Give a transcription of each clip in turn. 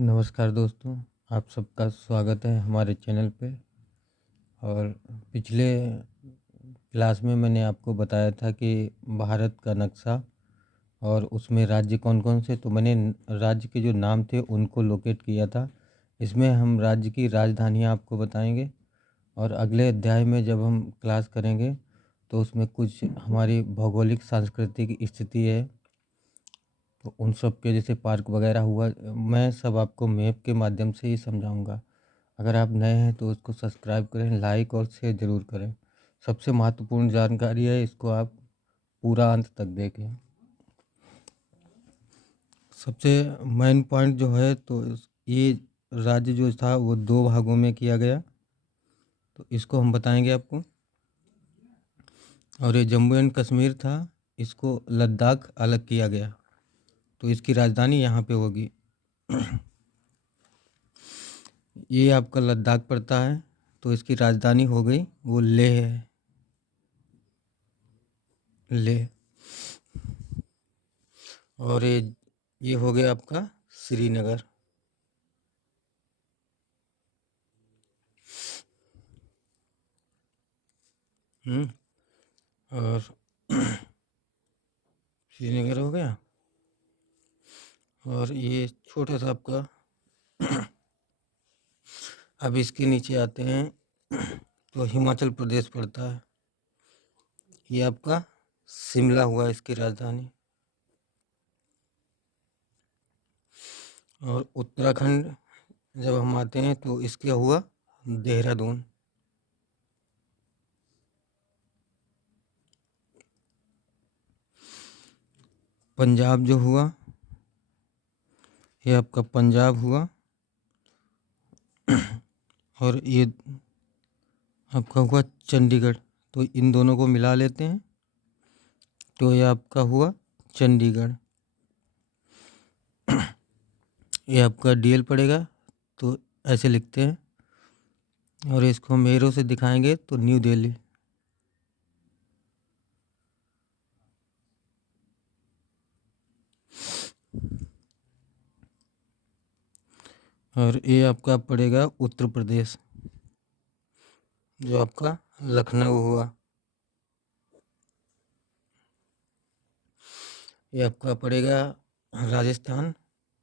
नमस्कार दोस्तों, आप सबका स्वागत है हमारे चैनल पे। और पिछले क्लास में मैंने आपको बताया था कि भारत का नक्शा और उसमें राज्य कौन कौन से, तो मैंने राज्य के जो नाम थे उनको लोकेट किया था। इसमें हम राज्य की राजधानियाँ आपको बताएंगे और अगले अध्याय में जब हम क्लास करेंगे तो उसमें कुछ हमारी भौगोलिक सांस्कृतिक स्थिति है, तो उन सब के जैसे पार्क वगैरह हुआ, मैं सब आपको मैप के माध्यम से ही समझाऊंगा। अगर आप नए हैं तो उसको सब्सक्राइब करें, लाइक और शेयर ज़रूर करें। सबसे महत्वपूर्ण जानकारी है, इसको आप पूरा अंत तक देखें। सबसे मेन पॉइंट जो है, तो ये राज्य जो था वो दो भागों में किया गया, तो इसको हम बताएंगे आपको। और ये जम्मू एंड कश्मीर था, इसको लद्दाख अलग किया गया, तो इसकी राजधानी यहाँ पे होगी। ये आपका लद्दाख पड़ता है, तो इसकी राजधानी हो गई वो लेह है, लेह। और ये हो गया आपका श्रीनगर। और श्रीनगर हो गया। और ये छोटा सा आपका अब इसके नीचे आते हैं तो हिमाचल प्रदेश पड़ता है। ये आपका शिमला हुआ इसकी राजधानी। और उत्तराखंड जब हम आते हैं तो इसका हुआ देहरादून। पंजाब जो हुआ, ये आपका पंजाब हुआ। और ये आपका हुआ चंडीगढ़, तो इन दोनों को मिला लेते हैं तो ये आपका हुआ चंडीगढ़। ये आपका डीएल पड़ेगा, तो ऐसे लिखते हैं। और इसको हम एरो से दिखाएंगे तो न्यू दिल्ली। और ये आपका पड़ेगा उत्तर प्रदेश, जो आपका लखनऊ हुआ। ये आपका पड़ेगा राजस्थान,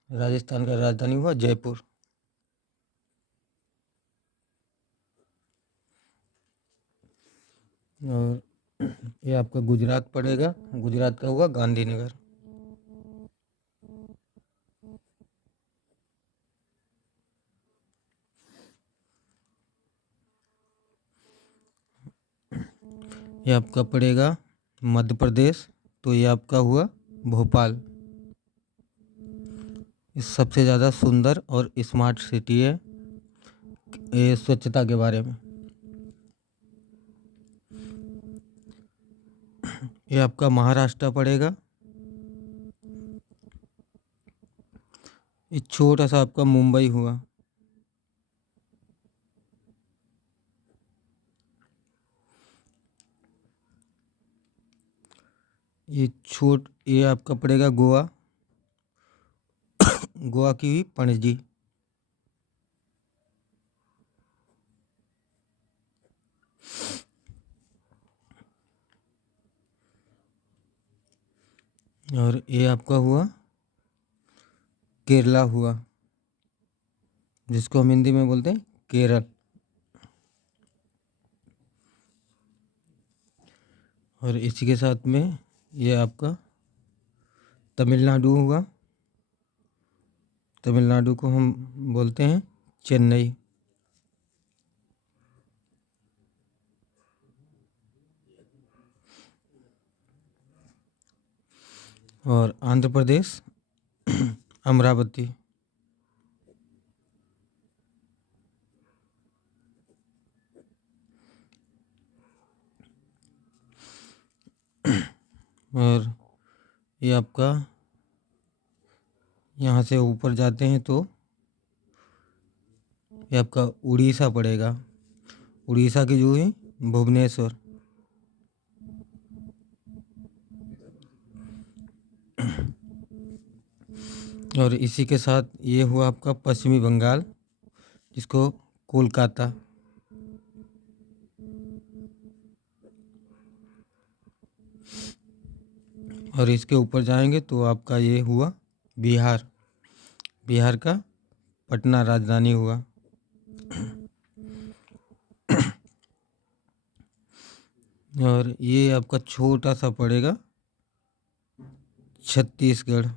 राजस्थान का राजधानी हुआ जयपुर। और ये आपका गुजरात पड़ेगा, गुजरात का हुआ गांधीनगर। ये आपका पड़ेगा मध्य प्रदेश, तो ये आपका हुआ भोपाल। इस सबसे ज़्यादा सुंदर और स्मार्ट सिटी है ये स्वच्छता के बारे में। ये आपका महाराष्ट्र पड़ेगा। ये छोटा सा आपका मुंबई हुआ। ये आपका पड़ेगा गोवा, गोवा की हुई पणजी। और ये आपका हुआ केरला हुआ, जिसको हम हिंदी में बोलते हैं केरल। और इसी के साथ में ये आपका तमिलनाडु हुआ, तमिलनाडु को हम बोलते हैं चेन्नई। और आंध्र प्रदेश अमरावती। और ये आपका यहाँ से ऊपर जाते हैं तो ये आपका उड़ीसा पड़ेगा, उड़ीसा की जो है भुवनेश्वर। और इसी के साथ ये हुआ आपका पश्चिमी बंगाल, जिसको कोलकाता। और इसके ऊपर जाएंगे तो आपका ये हुआ बिहार, बिहार का पटना राजधानी हुआ। और ये आपका छोटा सा पड़ेगा छत्तीसगढ़,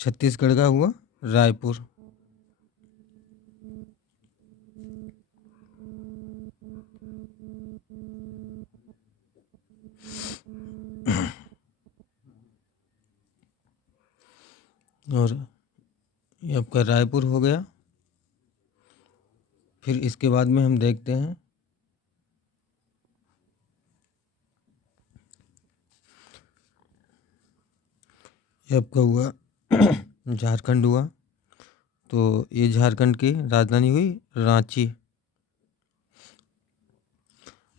छत्तीसगढ़ का हुआ रायपुर। और ये आपका रायपुर हो गया। फिर इसके बाद में हम देखते हैं ये आपका हुआ झारखंड हुआ। तो ये झारखंड की राजधानी हुई रांची।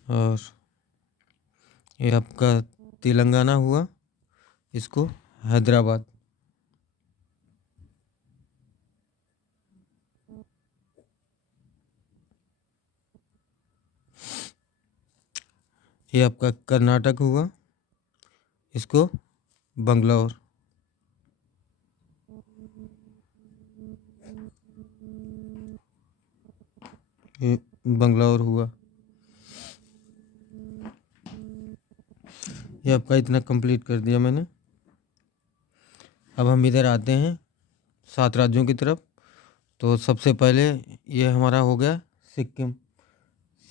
और ये आपका तेलंगाना हुआ, इसको हैदराबाद। ये आपका कर्नाटक हुआ, इसको बंगलौर। ये बंगलौर हुआ। ये आपका इतना कंप्लीट कर दिया मैंने। अब हम इधर आते हैं 7 राज्यों की तरफ। तो सबसे पहले ये हमारा हो गया सिक्किम।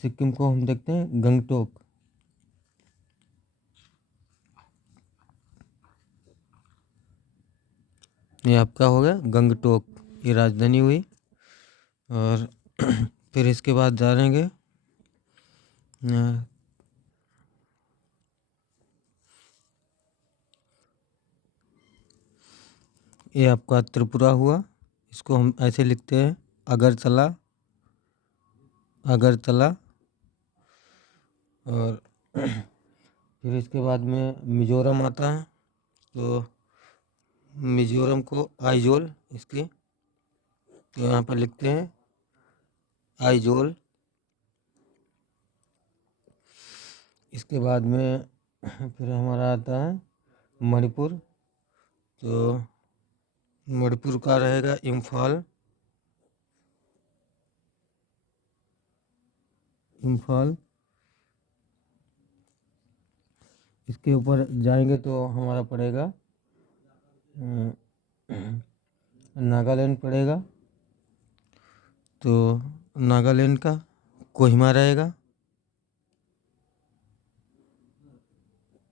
सिक्किम को हम देखते हैं गंगटोक। ये आपका हो गया गंगटोक, ये राजधानी हुई। और फिर इसके बाद जानेंगे ये आपका त्रिपुरा हुआ, इसको हम ऐसे लिखते हैं अगरतला, अगरतला। और फिर इसके बाद में मिजोरम आता है, तो मिजोरम को आइजोल, इसकी तो यहाँ पर लिखते हैं आइजोल। इसके बाद में फिर हमारा आता है मणिपुर। तो मणिपुर का रहेगा इम्फाल, इम्फाल। इसके ऊपर जाएंगे तो हमारा पड़ेगा नागालैंड पड़ेगा। तो नागालैंड का कोहिमा रहेगा,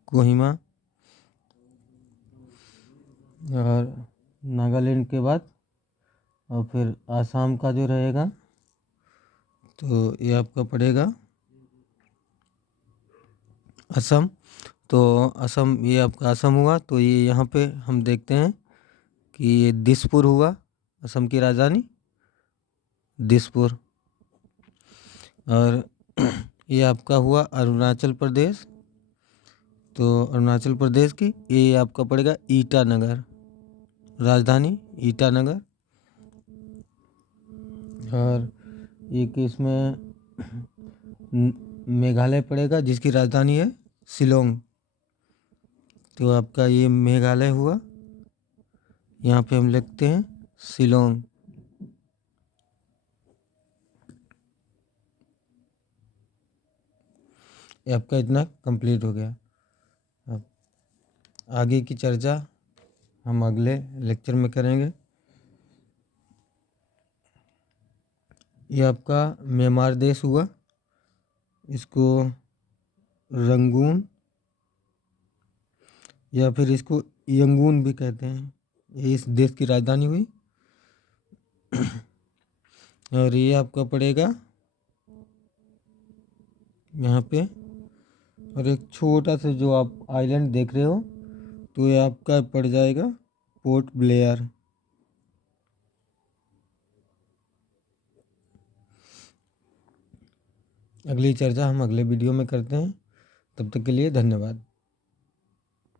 कोहिमा। और नागालैंड के बाद और फिर आसाम का जो रहेगा तो ये आपका पड़ेगा असम। तो असम, ये आपका असम हुआ। तो ये यहाँ पे हम देखते हैं कि ये दिसपुर हुआ, असम की राजधानी दिसपुर। और ये आपका हुआ अरुणाचल प्रदेश। तो अरुणाचल प्रदेश की ये आपका पड़ेगा ईटानगर, राजधानी ईटानगर। और एक इसमें मेघालय पड़ेगा, जिसकी राजधानी है शिलोंग। तो आपका ये मेघालय हुआ, यहाँ पे हम लिखते हैं शिलोंग। ये आपका इतना कंप्लीट हो गया। अब आगे की चर्चा हम अगले लेक्चर में करेंगे। ये आपका म्यांमार देश हुआ, इसको रंगून या फिर इसको यंगून भी कहते हैं। ये इस देश की राजधानी हुई। और ये आपका पड़ेगा यहाँ पे। और एक छोटा सा जो आप आइलैंड देख रहे हो, तो ये आपका पड़ जाएगा पोर्ट ब्लेयर। अगली चर्चा हम अगले वीडियो में करते हैं। तब तक के लिए धन्यवाद।